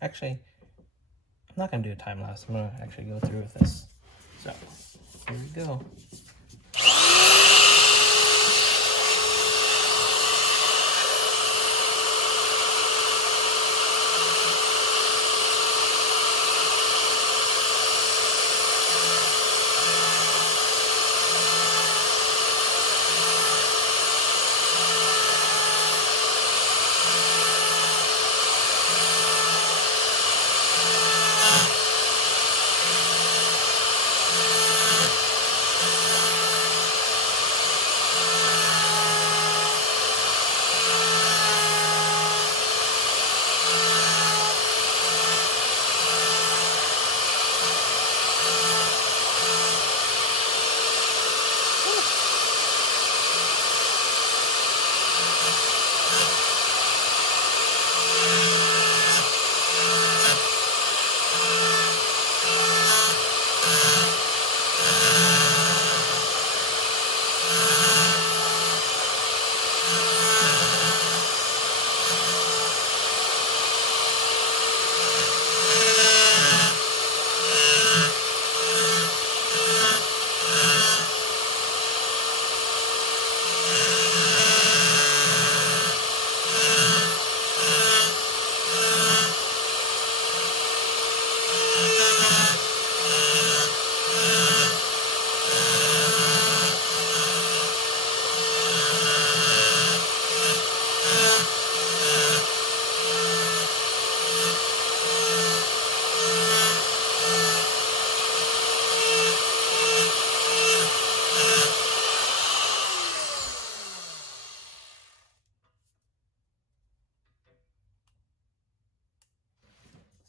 Actually, I'm not gonna do a time lapse. I'm gonna actually go through with this. So here we go.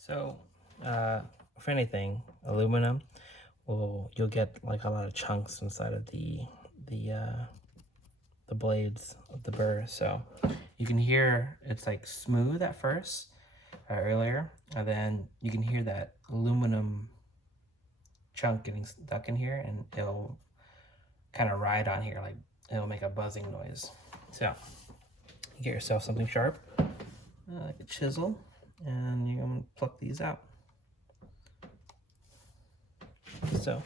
So, if anything, aluminum you'll get like a lot of chunks inside of the blades of the burr. So you can hear it's like smooth at first, earlier, and then you can hear that aluminum chunk getting stuck in here, and it'll kind of ride on here, like it'll make a buzzing noise. So you get yourself something sharp, like a chisel, and you're gonna pluck these out. So,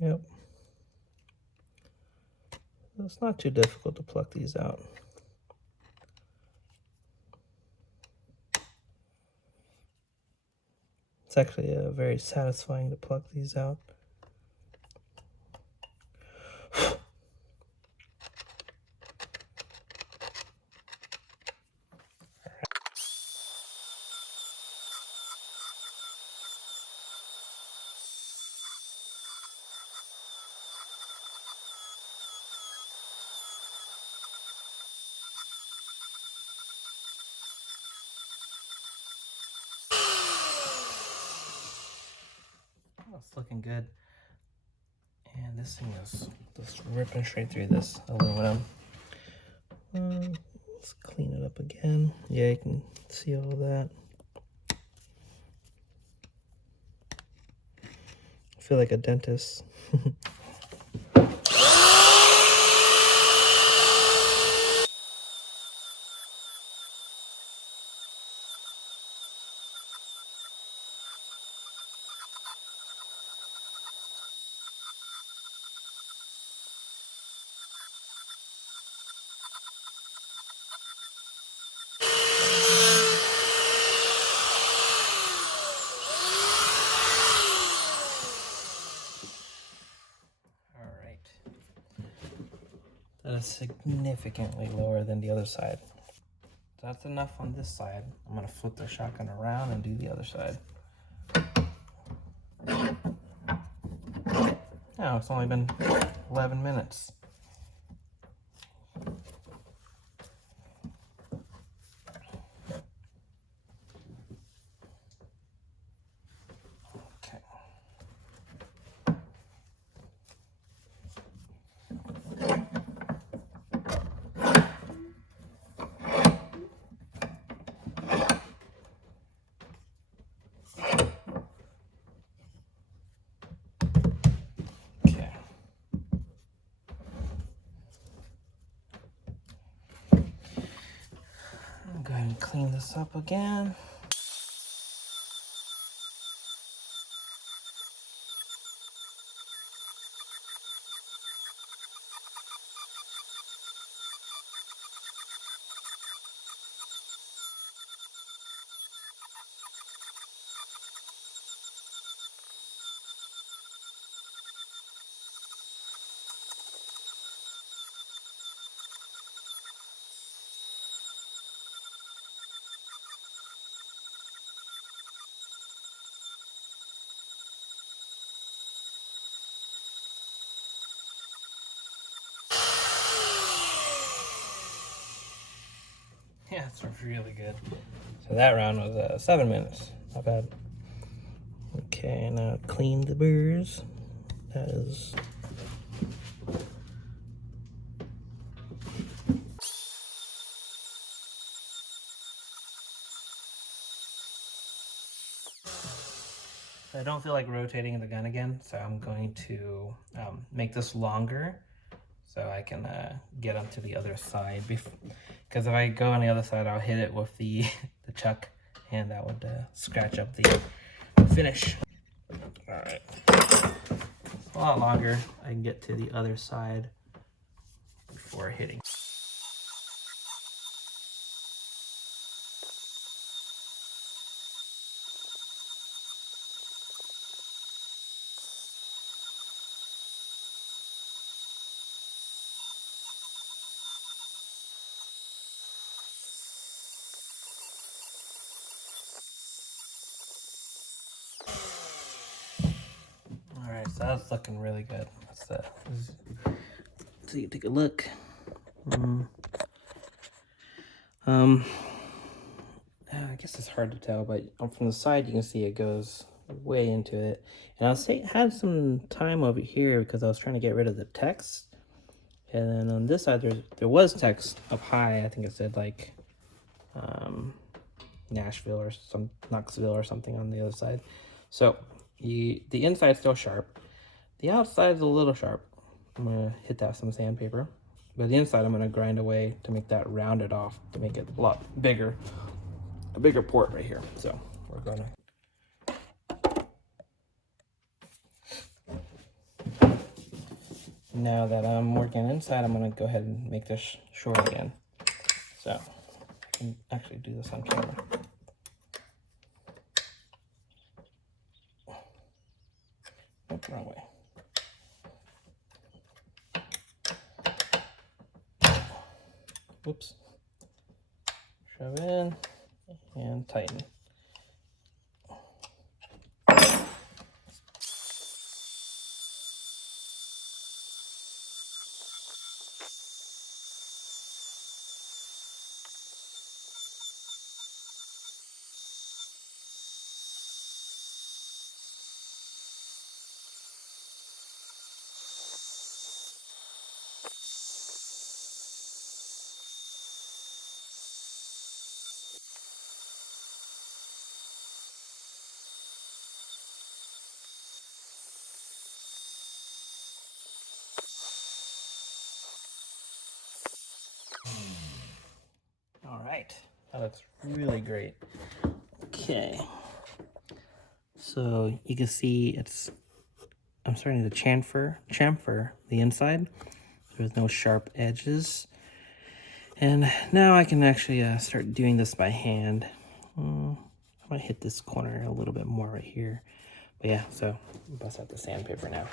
yep. It's not too difficult to pluck these out. It's actually very satisfying to pluck these out. It's looking good. And this thing is just ripping straight through this aluminum. Let's clean it up again. Yeah, you can see all of that. I feel like a dentist. That is significantly lower than the other side. That's enough on this side. I'm gonna flip the shotgun around and do the other side. Now it's only been 11 minutes. Okay. and clean this up again. Yeah, it's really good. So that round was 7 minutes. Not bad. Okay, now clean the burrs. That is. I don't feel like rotating the gun again, so I'm going to make this longer so I can get onto the other side. Because if I go on the other side, I'll hit it with the chuck, and that would scratch up the finish. All right, a lot longer. I can get to the other side before hitting. All right, so that's looking really good. So you take a look. I guess it's hard to tell, but from the side you can see it goes way into it. And I'll say it had some time over here because I was trying to get rid of the text. And then on this side there was text up high. I think it said like Nashville or some Knoxville or something on the other side. So the inside's still sharp. The outside's a little sharp. I'm gonna hit that with some sandpaper. But the inside I'm gonna grind away to make that rounded off to make it a lot bigger. A bigger port right here. So we're gonna now that I'm working inside, I'm gonna go ahead and make this short again. So I can actually do this on camera. Nope, wrong way. Whoops. Shove in and tighten. All right, that looks really great. Okay, so you can see I'm starting to chamfer the inside. There's no sharp edges. And now I can actually start doing this by hand. I'm gonna hit this corner a little bit more right here. But yeah, so bust out the sandpaper now.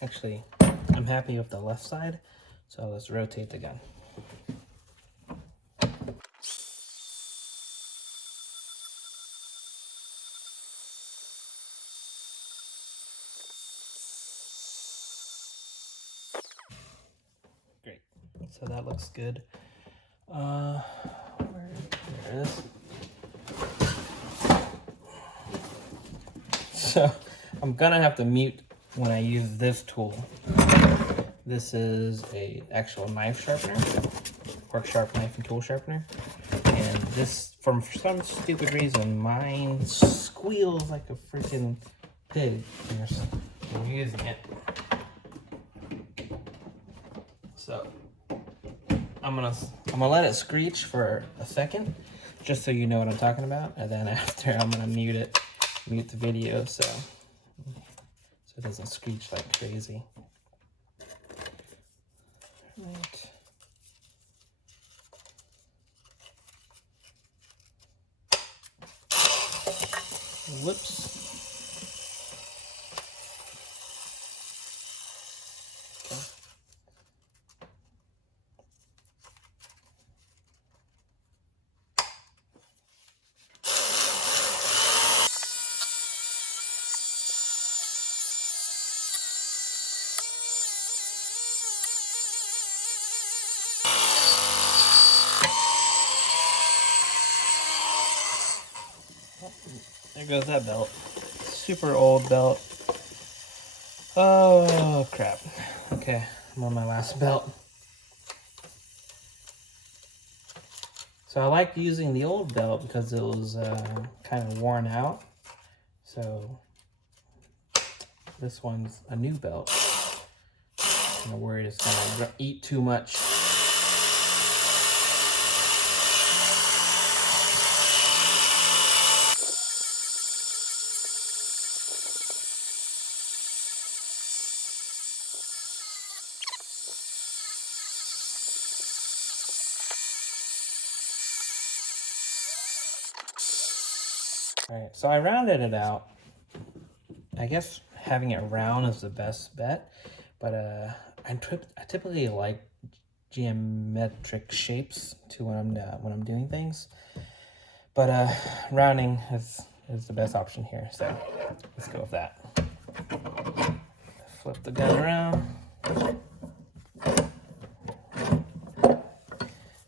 Actually, I'm happy with the left side, so let's rotate the gun. Great, so that looks good. There it is. So I'm gonna have to mute when I use this tool. This is a actual knife sharpener, fork sharp knife and tool sharpener. And this, for some stupid reason, mine squeals like a freaking pig when you're using it. So I'm gonna let it screech for a second, just so you know what I'm talking about, and then after I'm gonna mute the video so it doesn't screech like crazy. Right. Whoops. There goes that belt. Super old belt. Oh, crap. Okay, I'm on my last belt. So I liked using the old belt because it was kind of worn out. So this one's a new belt. I'm kind of worried it's gonna eat too much. All right, so I rounded it out. I guess having it round is the best bet, but I typically like geometric shapes to when I'm doing things. But rounding is the best option here, so let's go with that. Flip the gun around.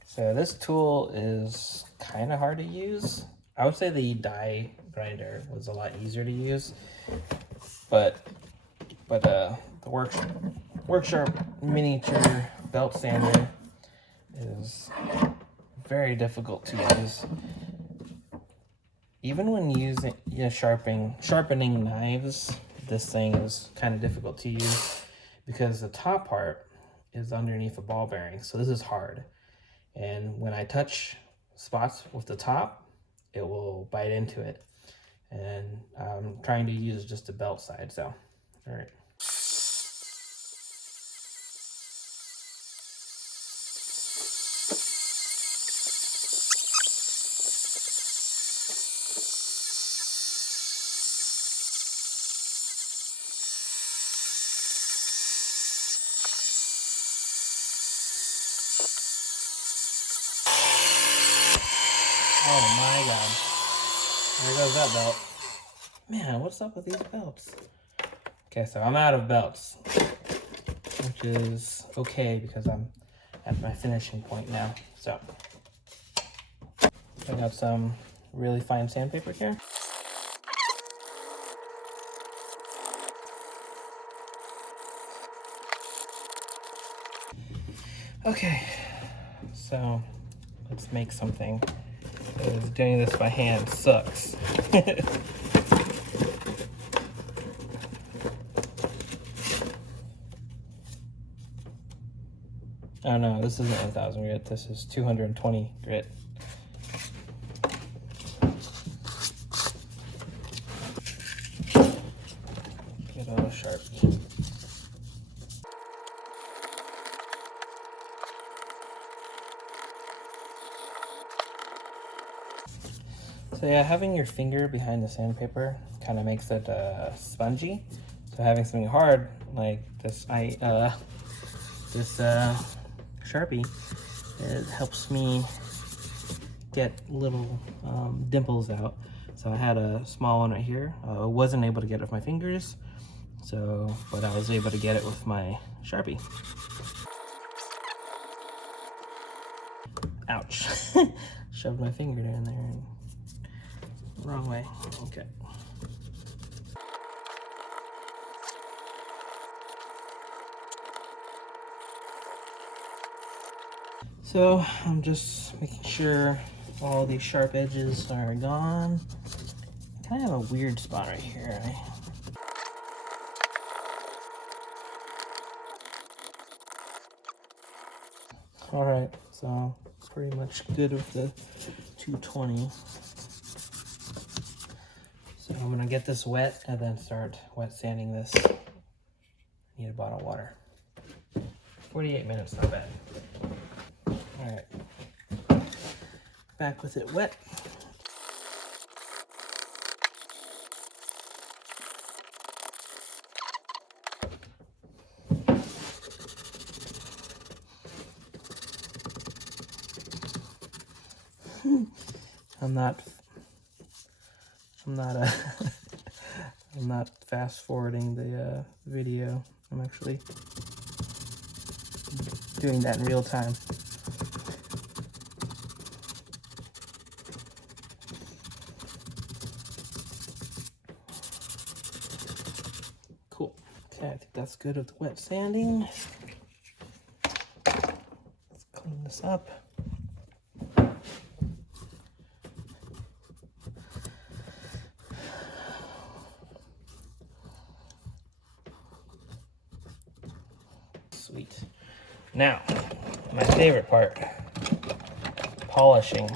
So this tool is kind of hard to use. I would say the die grinder was a lot easier to use, but the Workshop miniature belt sander is very difficult to use. Even when using sharpening knives, this thing is kind of difficult to use because the top part is underneath a ball bearing, so this is hard. And when I touch spots with the top, it will bite into it. And I'm trying to use just the belt side, so, all right. Oh my god. There goes that belt. Man, what's up with these belts? Okay, so I'm out of belts, which is okay because I'm at my finishing point now. So I got some really fine sandpaper here. Okay, so let's make something. Because doing this by hand sucks. Oh no, this isn't 1000 grit, this is 220 grit. Good old Sharpie. So yeah, having your finger behind the sandpaper kind of makes it spongy. So having something hard like this, Sharpie, it helps me get little dimples out. So I had a small one right here. I wasn't able to get it with my fingers, but I was able to get it with my Sharpie. Ouch! Shoved my finger in there. And wrong way. Okay. So I'm just making sure all these sharp edges are gone. I kind of have a weird spot right here. All right, so pretty much good with the 220. So I'm gonna get this wet and then start wet sanding this. Need a bottle of water. 48 minutes, not bad. All right, back with it wet. I'm not I'm not fast forwarding the video. I'm actually doing that in real time. Cool. Okay, I think that's good with the wet sanding. Let's clean this up. Sweet. Now, my favorite part, polishing.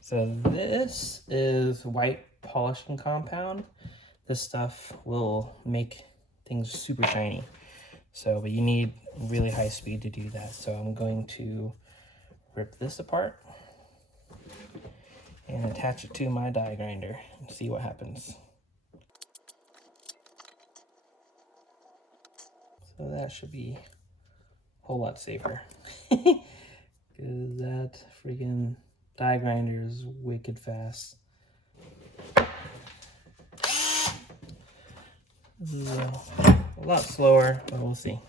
So this is white polishing compound. This stuff will make things super shiny. So, but you need really high speed to do that. So I'm going to rip this apart and attach it to my die grinder and see what happens. So that should be a whole lot safer. Because that freaking die grinder is wicked fast. This is a lot slower, but we'll see.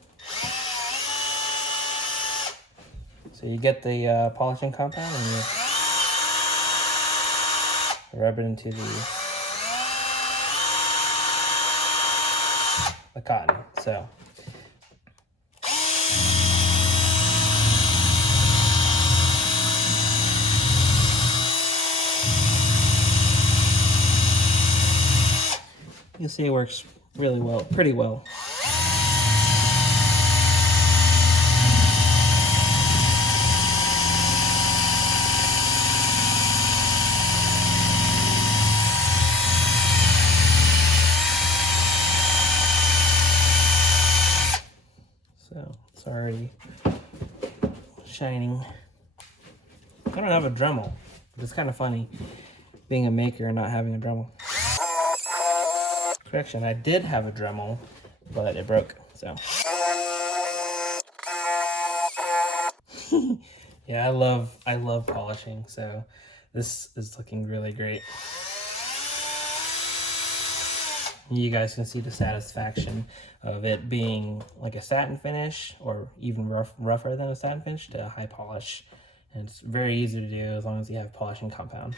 So you get the polishing compound and you rub it into the cotton. So you see it works really well, pretty well. So it's already shining. I don't have a Dremel. It's kind of funny being a maker and not having a Dremel. Correction, I did have a Dremel, but it broke, so. Yeah, I love polishing, so this is looking really great. You guys can see the satisfaction of it being like a satin finish or even rougher than a satin finish to a high polish. And it's very easy to do as long as you have polishing compound.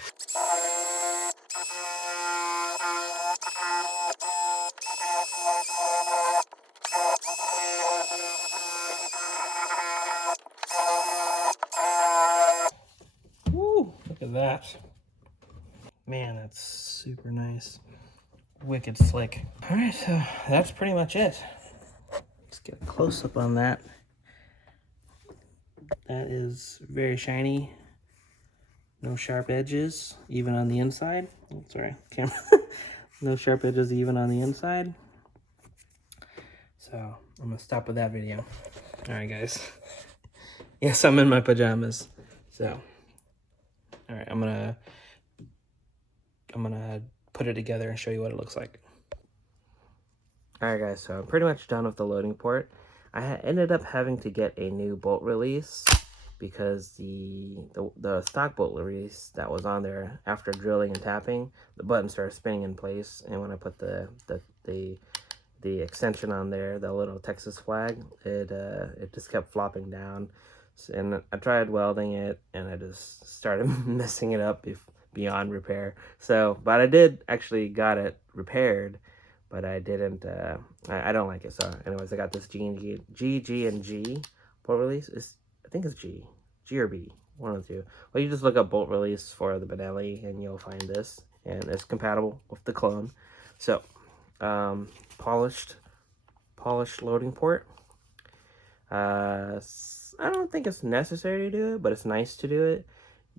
Woo, look at that. Man, that's super nice. Wicked slick. All right, so that's pretty much it. Let's get a close-up on that. That is very shiny. No sharp edges, even on the inside. Oh, sorry, camera. No sharp edges even on the inside. So I'm gonna stop with that video. All right, guys. Yes, I'm in my pajamas. So, all right, I'm gonna put it together and show you what it looks like. All right, guys, so I'm pretty much done with the loading port. I ended up having to get a new bolt release because the stock bolt release that was on there, after drilling and tapping, the button started spinning in place, and when I put the extension on there, the little Texas flag, it just kept flopping down. And I tried welding it, and I just started messing it up beyond repair. So, but I did actually got it repaired, but I didn't. I don't like it. So, anyways, I got this G and G bolt release. I think it's G or B, one of the two. Well, you just look up bolt release for the Benelli, and you'll find this, and it's compatible with the clone. So, polished loading port. I don't think it's necessary to do it, but it's nice to do it.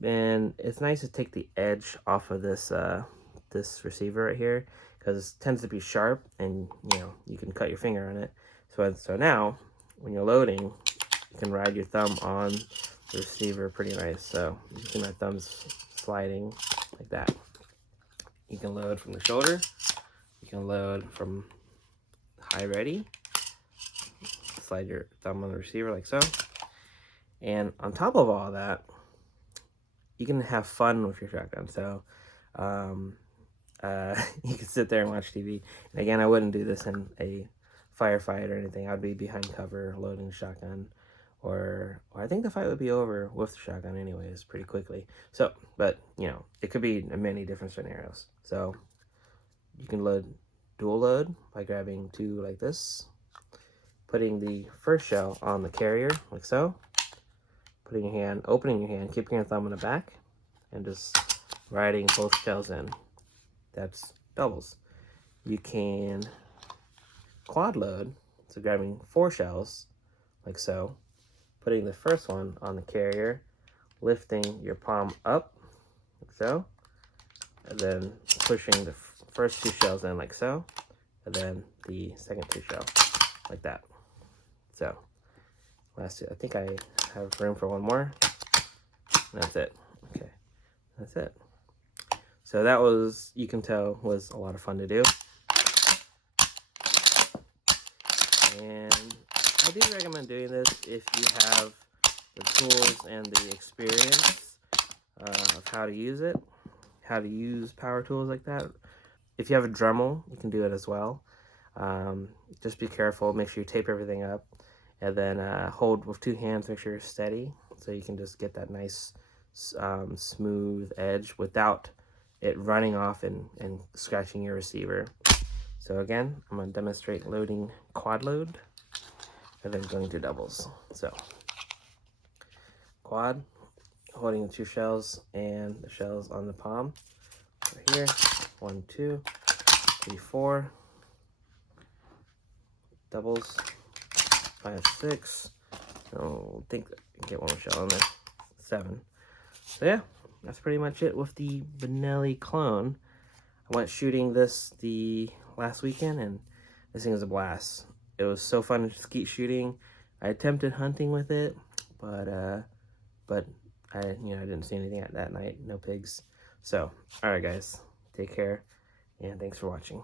And it's nice to take the edge off of this this receiver right here, because it tends to be sharp, and you know, you can cut your finger on it. So now when you're loading, you can ride your thumb on the receiver pretty nice. So you see my thumb's sliding like that. You can load from the shoulder, you can load from high ready, slide your thumb on the receiver like so. And on top of all that, you can have fun with your shotgun. So you can sit there and watch TV. And again, I wouldn't do this in a firefight or anything. I'd be behind cover loading the shotgun, or I think the fight would be over with the shotgun anyways pretty quickly. So, but you know, it could be in many different scenarios. So you can load dual load by grabbing two like this, putting the first shell on the carrier like so, putting your hand, opening your hand, keeping your thumb in the back, and just riding both shells in. That's doubles. You can quad load, so grabbing 4 shells like so, putting the first one on the carrier, lifting your palm up like so, and then pushing the first 2 shells in like so, and then the second 2 shells like that. So last 2, I think I have room for one more. That's it. Okay, that's it. So that was, you can tell, was a lot of fun to do. And I do recommend doing this if you have the tools and the experience of how to use it, how to use power tools like that. If you have a Dremel, you can do it as well. Just be careful, make sure you tape everything up, and then hold with 2 hands, make sure you're steady, so you can just get that nice smooth edge without it running off and scratching your receiver. So again, I'm going to demonstrate loading quad load and then going to doubles. So quad, holding the 2 shells and the shells on the palm right here. 1, 2, 3, 4. Doubles, 5, 6. I think I can get 1 more shell on there. 7. So yeah, that's pretty much it with the Benelli clone. I went shooting this the last weekend, and this thing was a blast. It was so fun to skeet shooting. I attempted hunting with it, but I didn't see anything at that night. No pigs. So, all right, guys, take care, and thanks for watching.